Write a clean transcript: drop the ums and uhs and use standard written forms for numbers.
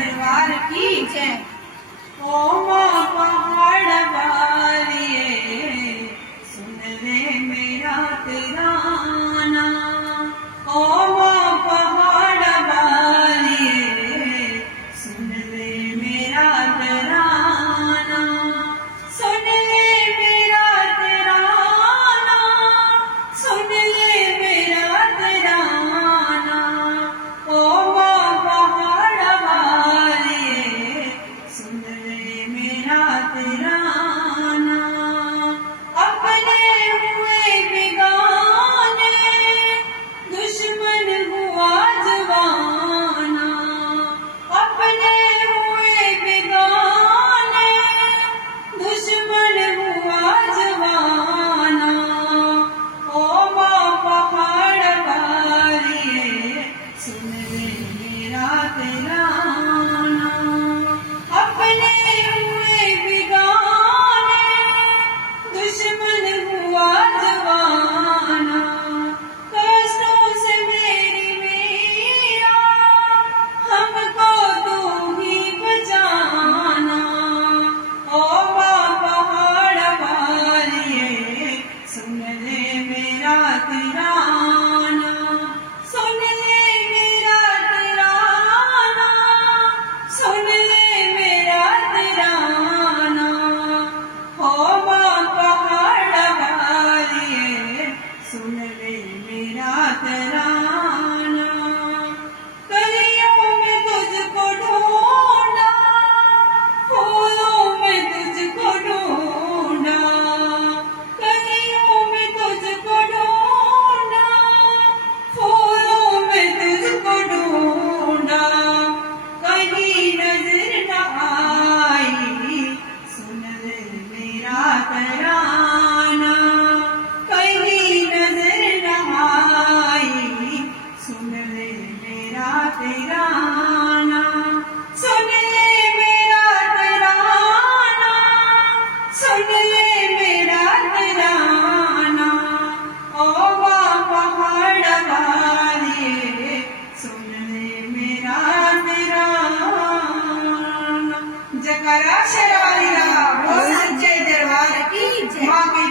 दरबार की जय। ओ माँ पहाड़ वालिए सुन ले मेरा तराना। ओ माँ पहाड़ वालिए सुन ले मेरा तराना। सुन ले मेरा तराना, सुन ले मेरा तराना। ओ माँ पहाड़ वालिए सुन ले मेरा तराना। अपने हुए बेगाने दुश्मन हुआ जवाना। अपने हुए बेगाने दुश्मन हुआ जवाना। ओ माँ पहाड़ वालिए सुन ले मेरा तराना। अपने हुए बेगाने दुश्मन हुआ जवाना। कष्टों से मेरी मीरा हमको तू ही बचाना। ओ माँ पहाड़ वालिए सुन ले मेरा तराना। सुन ले मेरा तराना, सुन ले मेरा तराना। हो माँ पहाड़ वालिए सुन ले मेरा तराना। कलियों में तुझको ढूंढा, फूलों में तुझको ढूंढा। कलियों में तुझको ढूंढा, फूलों में तुझको ढूंढा। कहीं नजर न आई सुन ले मेरा तराना। कहीं नजर न आई सुन ले मेरा तराना। सुन ले मेरा तराना, सुन ले मेरा तराना। ओ माँ पहाड़ वालिए सुन ले मेरा तराना। जयकारा शेरावाली दा, बोल सच्चे दरबार की जय। माँ की